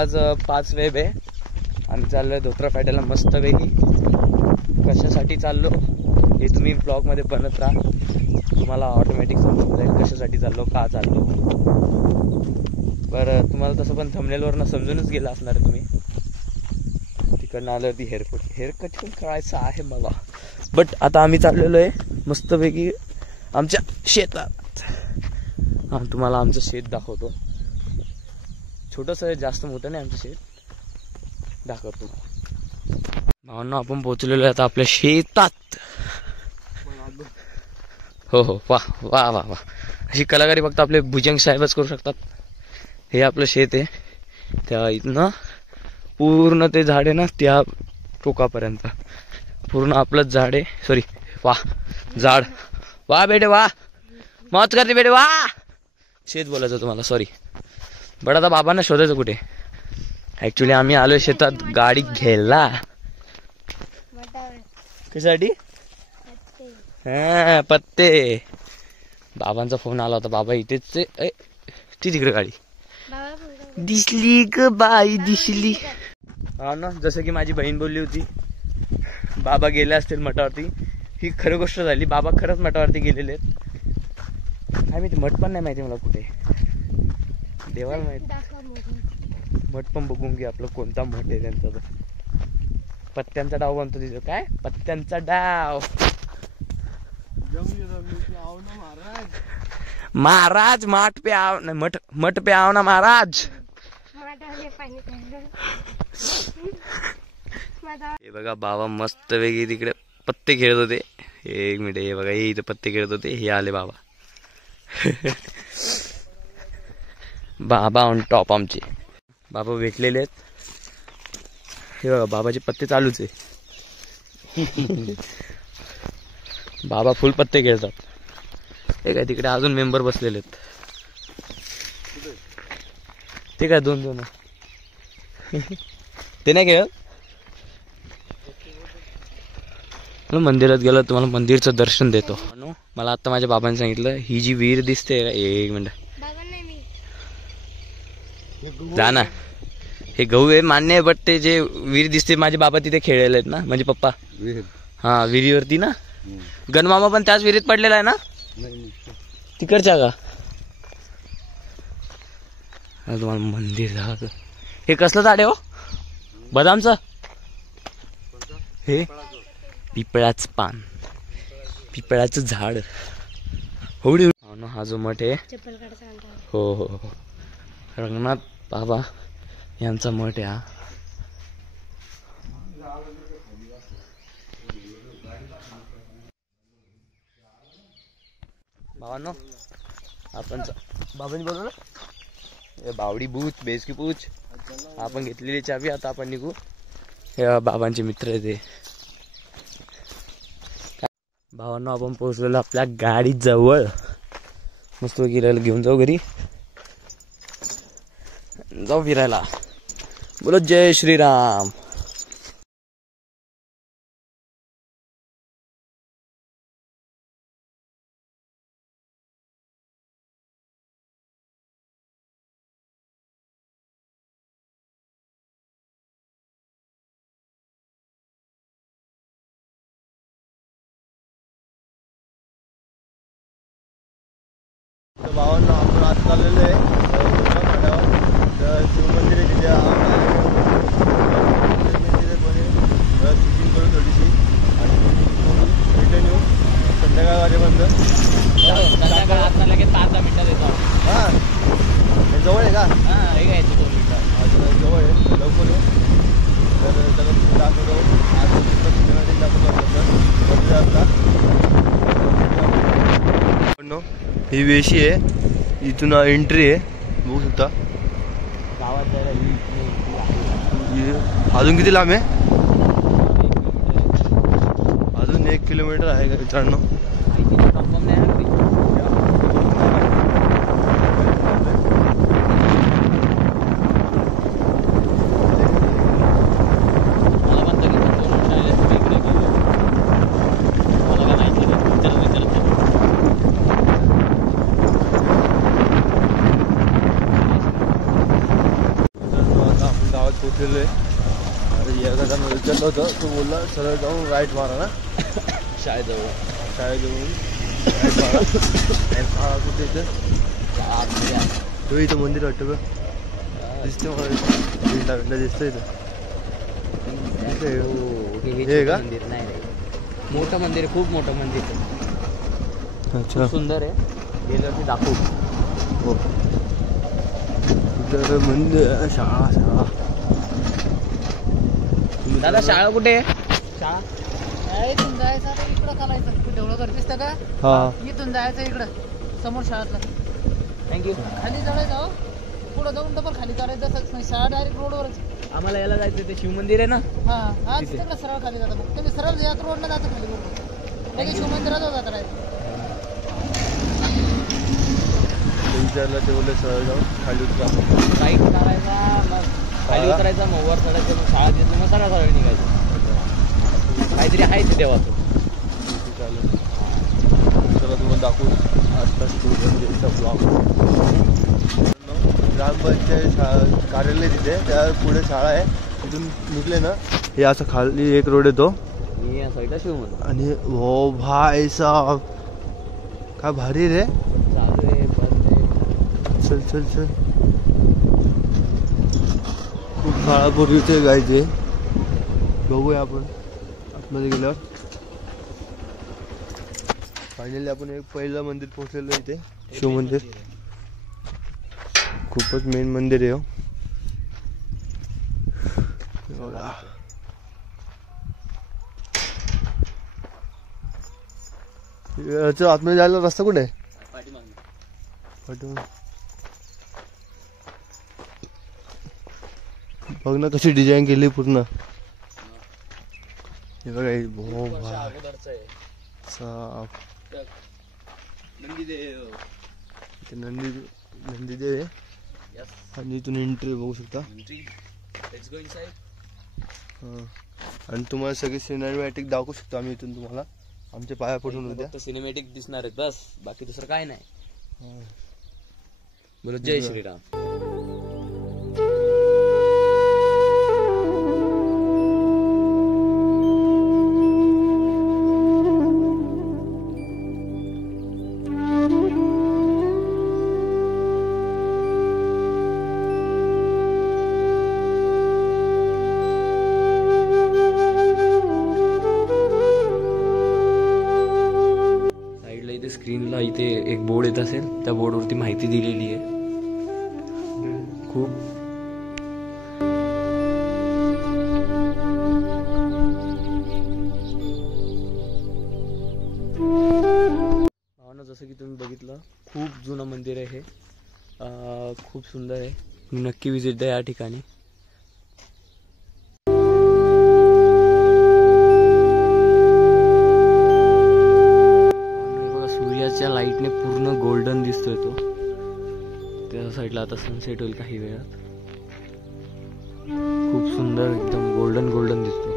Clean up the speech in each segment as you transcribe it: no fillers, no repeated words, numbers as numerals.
आज 5 वेब आहे. आम्ही चाललो आहे धोत्रा फाट्याला मस्तपैकी. कशासाठी चाललो हे तुम्ही ब्लॉगमध्ये बनत राहा, तुम्हाला ऑटोमॅटिक समजून जाईल कशासाठी चाललो, का चाललो. बरं तुम्हाला तसं पण थंबनेलवरनं समजूनच गेलं असणार आहे तुम्ही. तिकडनं आलं ती हेअरकट पण करायचं आहे मला. बट आता आम्ही चाललेलो आहे मस्तपैकी आमच्या शेतात. हां तुम्हाला आमचं शेत दाखवतो. छोटंसं जास्त मोठं नाही आमचं शेत, दाखवतो. भावांना आपण पोचलेलो आहे आता आपल्या शेतात. हो हो वा वा वा वा. अशी कलाकारी फक्त आपले भुजंग साहेबच करू शकतात. हे आपलं शेत आहे. त्या इथनं पूर्ण ते झाड आहे ना त्या टोकापर्यंत पूर्ण आपलंच झाड आहे. सॉरी वा झाड वा बेटे वा मौज करते बेटे वा. शेत बोलायचं तुम्हाला सॉरी. बट आता बाबांना शोधायचं कुठे. ॲक्च्युली आम्ही आलो शेतात गाडी घ्यायला. कशासाठी? हा पत्ते. बाबांचा फोन आला होता. बाबा इथेच ती तिकडे गाडी दिसली ग बाई दिसली. हा ना जसं की माझी बहीण बोलली होती बाबा गेले असतील मठावरती. ही खरी गोष्ट झाली. बाबा खरंच मठावरती गेलेले आहेत. काय माहिती मठ पण नाही माहिती मला कुठे. देवाला माहिती. मठ पण बघून घे आपलं कोणता मठ आहे त्यांचा. तर पत्त्यांचा डाव बनतो तिथं. काय पत्त्यांचा डाव. महाराज माठ पे आव नाही मठ पे आव ना महाराज. हे बघा बाबा मस्त वेगळी तिकडे पत्ते खेळत होते. एक मिनिट हे बघा हे इथे पत्ते खेळत होते. हे आले बाबा. बाबा ऑन टॉप आमचे. बाबा भेटलेले आहेत. हे बघा बाबाचे पत्ते चालूच आहे. बाबा फुल पत्ते खेळतात. हे काय तिकडे अजून मेंबर बसलेले आहेत. ते काय दोन दोन ते नाही खेळत. मंदिरात गेलो तुम्हाला मंदिरचं दर्शन देतो. मला आता माझ्या बाबांनी सांगितलं ही जी विहीर दिसते एक मिनिट जा ना. हे गहू आहे मान्य आहे. बट ते जे विहीर दिसते माझे बाबा तिथे खेळलेले आहेत ना म्हणजे पप्पा. हा विहिरीवरती ना. गणमामा पण त्याच विहिरीत पडलेला आहे ना तिकडच्या का. तुम्हाला मंदिर दाखवतो. हे कसलं झाड आहे हो बदामचं. हे पिपळाचं पान पिपळाचं झाड. हो ना हा जो मठ आहे. हो हो हो रंगनाथ बाबा यांचा मठ आहे हा. बाबांनो आपण बाबांनी बोलवलं बावडी बूच बेस की पूछ. आपण घेतलेली चावी. आता आपण निघू. हे बाबांचे मित्र आहे ते. भावांनो आपण पोहोचलेलो आपल्या गाडी जवळ. मस्त फिरायला घेऊन जाऊ घरी. जाऊ फिरायला. बोलो जय श्रीराम. तर भावांना आपण आज चाललेलो आहे शिवमंदिर आहे तिथे शूटिंग करू थोडीशी आणि रिटर्न येऊ संध्याकाळ वाजेपर्यंत. संध्याकाळ आता लगेच 5-10 मिनिटात येतो. हां हे जवळ आहे का. हां हे काय 2 मिनिटं जवळ आहे. लवकर येऊ. तर त्याला दाखवतो आज ही वेशी आहे. इथून एंट्री आहे बघू शकता. गावात जायला अजून किती लांब आहे. अजून 1 किलोमीटर आहे का मित्रांनो. एखादा विचारलं होतं, तो बोलला सरळ जाऊन राईट मारा ना शाळेजवळ राईट मारा. कुठे इथं तो इथं मंदिर वाटतं का? दिसते मला भेटला दिसतं इथं. हे का मंदिर? नाही रे, मोठं मंदिर आहे, खूप मोठं मंदिर आहे. अच्छा, सुंदर आहे, गेल्यावरती दाखवू. हो मंदिर. शाळा दादा शाळा कुठे आहे? शाळा इथून जायचं, आता इकडं चालायचं. तू ढवळं कर दिसतं का? हा, इथून जायचं इकडं समोर शाळातला. थँक्यू. खाली चढायचं, पुढं जाऊन डबल खाली करायचं. शाळा डायरेक्ट रोडवरच. आम्हाला याला जायचं, ते शिव मंदिर आहे ना. हा हा, तिकडं सरळ खाली जातं. मग तुम्ही सरळ याच रोडला जातं खाली बरोबर. लगेच शिव मंदिरात जात राहायचं. विचारलं ते बोलले सरळ जाऊन खाली उतरा. राईट करायचा, मग खाली उतरायचा, मग वर चढायचं, मग शाळा दिसली, मग सरळ सरळ निघायचं. काहीतरी आहे ते देवाचं. चालेल, चला तुम्हाला दाखवू आत्ता स्टुडंटचा ब्लॉग. ग्रामपंचायत कार्यालय तिथे, त्या पुढे शाळा आहे. तिथून निघले ना, हे असं खाली एक रोड येतो या साईडला शिव मंदिर. आणि हो भाई साहब, काय भारी रे. चालू आहे, बंद आहे. चल चल चल, खूप काळापूर्वी ते गायचे. बघूया आपण आतमध्ये गेल्यावर. फायनली आपण एक पहिलं मंदिर पोहोचलेलं इथे, शिव मंदिर. खूपच मेन मंदिर आहे. याच्या आतमध्ये जायला रस्ता कुठे आहे? बघ ना कशी डिझाईन केली पूर्ण. हे बघा, नंदीदेव आहे आणि इथून एंट्री बघू शकता. आणि तुम्हाला सगळे सिनेमॅटिक दाखवू शकतो आम्ही इथून. तुम्हाला आमच्या पाया पडून उद्या सिनेमॅटिक दिसणार आहेत बस, बाकी दुसरं काय नाही. बोलो जय श्रीराम. स्क्रीनला इथे एक बोर्ड येत असेल, त्या बोर्डवरती माहिती दिलेली आहे खूप. जसं की तुम्ही बघितलं, खूप जुनं मंदिर आहे हे. खूप सुंदर आहे. नक्की विजिट द्या या ठिकाणी. लाईटने पूर्ण गोल्डन दिसतोय तो. त्या साईडला आता सनसेट होईल काही वेळात. खूप सुंदर, एकदम गोल्डन गोल्डन दिसतो.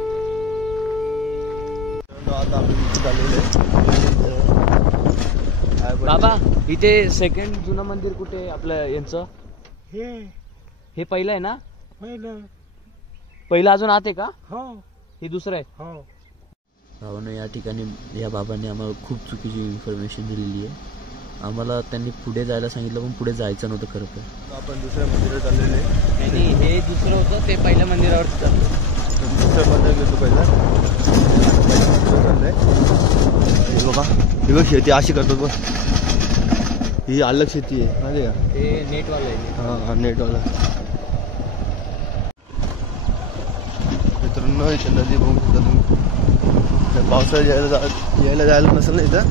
बाबा इथे सेकंड जुनं मंदिर कुठे आहे आपलं यांचं? हे पहिलं आहे ना? पहिलं अजून आत आहे का? हे दुसरं आहे. भावानं या ठिकाणी या बाबांनी आम्हाला खूप चुकीची इन्फॉर्मेशन दिलेली आहे. आम्हाला त्यांनी पुढे जायला सांगितलं, पण पुढे जायचं नव्हतं खरं तर. आपण दुसऱ्या मंदिरात चाललेलं आहे. नाही, हे दुसरं होतं, ते पहिल्या मंदिरावरती चाललं. दुसरं मंदिर घेतो पहिलं. हे बघा, ही बघ शेती अशी करतो बघ. ही अलग शेती आहे माहिती का? हे नेटवाला आहे. हां, नेटवाला. मित्रांनो, इथे नदी बघू शकता तुम्ही. पावसाळ्यात यायला जायला नसेल ना इथं.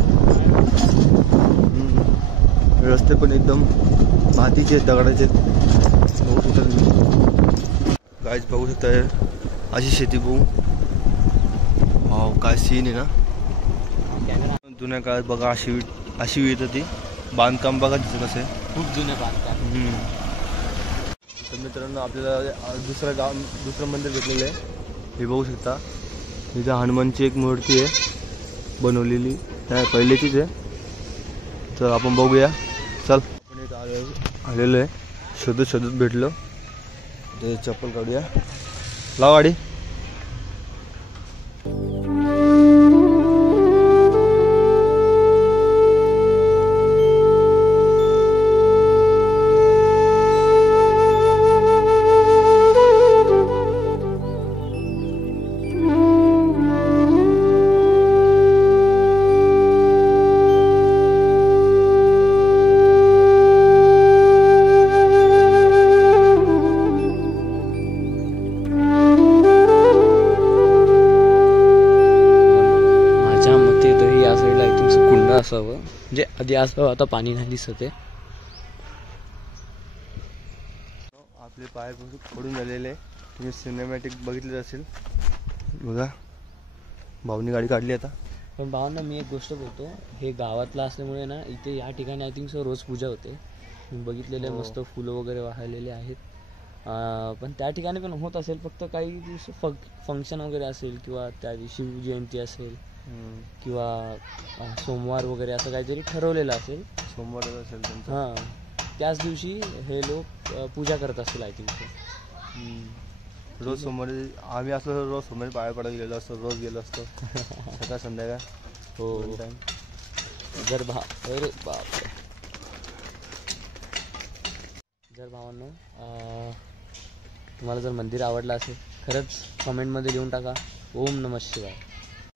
रस्ते पण एकदम मातीचे, दगडाचे बघू शकता तुम्ही. गायच बघू शकता, अशी शेती बघू. वाव, काय सीन आहे ना. जुन्या काळात बघा अशी येत होती. बांधकाम बघा तिचं कसं आहे, खूप जुने बांधकाम. तर मित्रांनो, आपल्याला दुसरं मंदिर भेटलेलं आहे. हे बघू शकता, इथं हनुमानची एक मूर्ती आहे बनवलेली, त्या पहिल्याचीच आहे. तर आपण बघूया, चल. आपण इथं आलेलो आहे, शोधत भेटलो. ते चप्पल काढूया. लाव गाडी. म्हणजे आधी असं आता पाणी नाही दिसत आहे. आपले पाय पडून झालेले, तुम्ही सिनेमॅटिक बघितले असेल बघा. भाऊनी गाडी काढली आता. पण भावांना मी एक गोष्ट बोलतो, हे गावातलं असल्यामुळे ना इथे या ठिकाणी आय थिंक सो रोज पूजा होते. मी बघितलेले मस्त फुलं वगैरे वाहिलेले आहेत. पण त्या ठिकाणी पण होत असेल, फक्त काही दिवशी फंक्शन वगैरे असेल किंवा त्या दिवशी शिवजयंती असेल किंवा सोमवार वगैरे असं काहीतरी ठरवलेलं असेल. सोमवार असेल त्यांचं. हां, त्याच दिवशी हे लोक पूजा करत असतील आय थिंक सो. रोज सोमवारी आम्ही असं रोज सोमवारी पाया पडायला गेलो असतो, रोज गेलो असतो सकाळ संध्याकाळ. हो टाइम. जर अरे बापरे. जर भावांनो तुम्हाला जर मंदिर आवडलं असेल खरंच कमेंटमध्ये लिहून टाका ओम नमः शिवाय.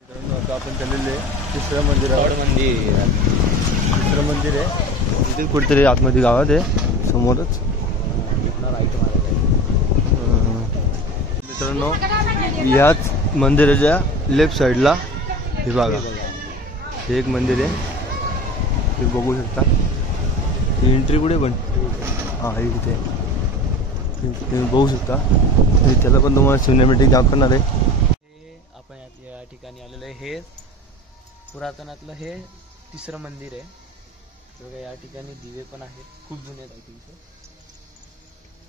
आता आपण चाललेले तिसरं मंदिरावर. तिसरं मंदिर आहे इथे कुठेतरी आतमध्ये गावात आहे समोरच. मित्रांनो याच मंदिराच्या लेफ्ट साईडला हे बघा, हे एक मंदिर आहे, हे बघू शकता. एंट्री कुठे पण हां हे इथे तुम्ही बघू शकता. त्याला पण तुम्हाला सिनेमॅटिक दाखवणार आहे. हे आपण या ठिकाणी आलेलं आहे. हे पुरातनातलं हे तिसरं मंदिर आहे बघा. या ठिकाणी दिवे पण आहेत, खूप जुने आहेत. आय थिंक सो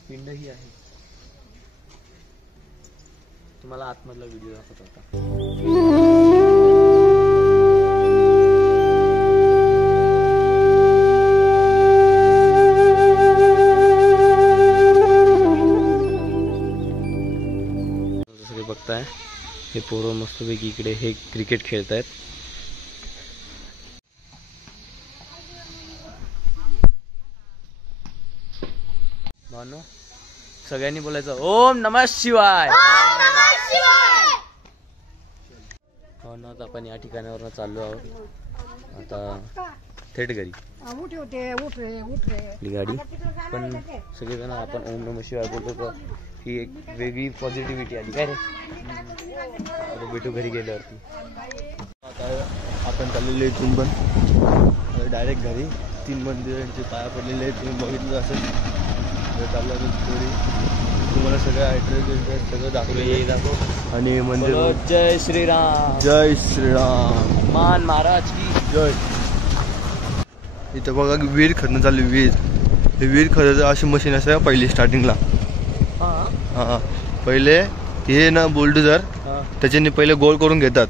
पिंडही आहे. तुम्हाला आतमधला व्हिडिओ दाखवत होता. बघताय हे पोरं मस्तपैकी इकडे हे क्रिकेट खेळतायत. भावनो सगळ्यांनी बोलायचं ओम नमः शिवाय. भावनो आता आपण या ठिकाणावर चाललो आहोत आता थेट घरी. आपली गाडी पण सगळेजण आपण ओम नमः शिवाय बोलतो. ही एक वेगळी पॉझिटिव्हिटी आली काय रे. भेटू घरी गेल्यावरती. आता आपण चाललेले इथून पण डायरेक्ट घरी. 3 मंदिरांचे पाया पडलेले आहेत, तुम्ही बघितलं असेल. चाललं थोडी तुम्हाला सगळं ॲड्रेस सगळं दाखव. आणि मंदिर जय श्रीराम. जय श्रीराम. हनुमान महाराज की जय. इथं बघा विहीर खणणं चालू. विहीर खरं अशी मशीन असते पहिली स्टार्टिंगला. हां पहिले हे ना बुलडोझर त्याच्याने पहिले गोल करून घेतात,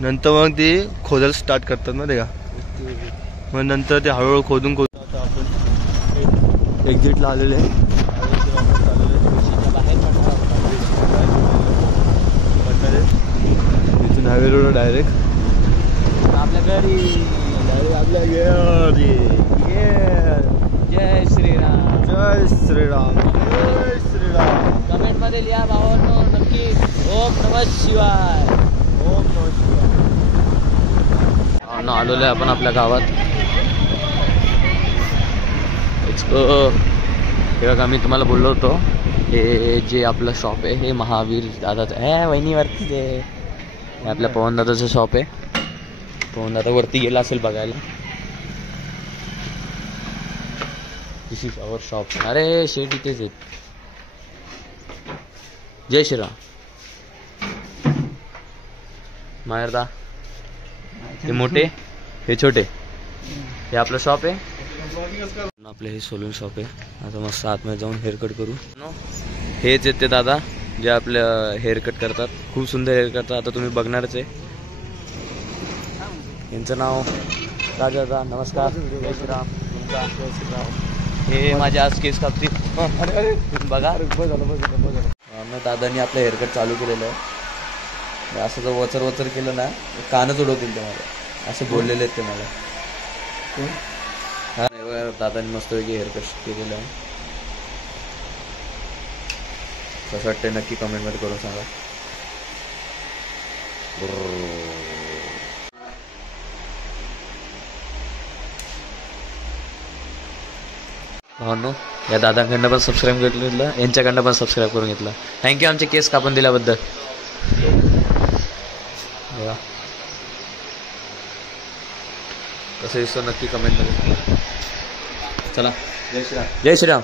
नंतर मग ती खोदायला स्टार्ट करतात ना ते का. मग नंतर ते हळूहळू खोदून आता आपण एक्झिटला आलेले आहे. इथून हायवे रोड डायरेक्ट आपल्या घरी. आपल्या घरी. जय श्रीराम. जय श्रीराम. जय श्रीराम. कमेंट मध्ये लिहा भावांनो नक्की ओम नमः शिवाय. ओम नमः शिवाय. आलेलो आहे आपण आपल्या गावात. हे बघा मी तुम्हाला बोललो होतो हे जे आपलं शॉप आहे हे महावीर दादाचं आहे. वहिनीवरतीच आहे. हे आपल्या पवन दादाचं शॉप आहे. पवन दादा वरती गेला असेल बघायला. दिस इज आवर शॉप. अरे शेट इथेच आहेत. जय श्रीराम. मायरदा हे मोठे हे छोटे हे आपलं शॉप आहे. आपलं हे सोलून शॉप आहे. आता मस्त आतमध्ये जाऊन हेअरकट करू. हेच आहेत ते दादा जे आपलं हेअरकट करतात. खूप सुंदर हेअर करतात. आता तुम्ही बघणारच आहे. यांचं नाव राजा. नमस्कार. जय श्रीराम. तुमचा जय श्रीराम. हे माझे आज केस कापतील बघा. दादांनी आपलं हेअरकट चालू केलेलं आहे. असं जर वचर वचर केलं ना कानच उडवतील ते मला, असं बोललेले आहेत ते मला. हा दादांनी मस्त वेगळी हेअरकट केलेलं आहे. कसं वाटतंय नक्की कमेंटमध्ये करून सांगा. भावांनो या दादांकडनं पण सबस्क्राईब घेतलं, यांच्याकडनं पण सबस्क्राईब करून घेतलं. थँक्यू आमचे केस कापून दिल्याबद्दल. कसं दिसतो नक्की कमेंटमध्ये. चला, जय श्रीराम. जय श्रीराम.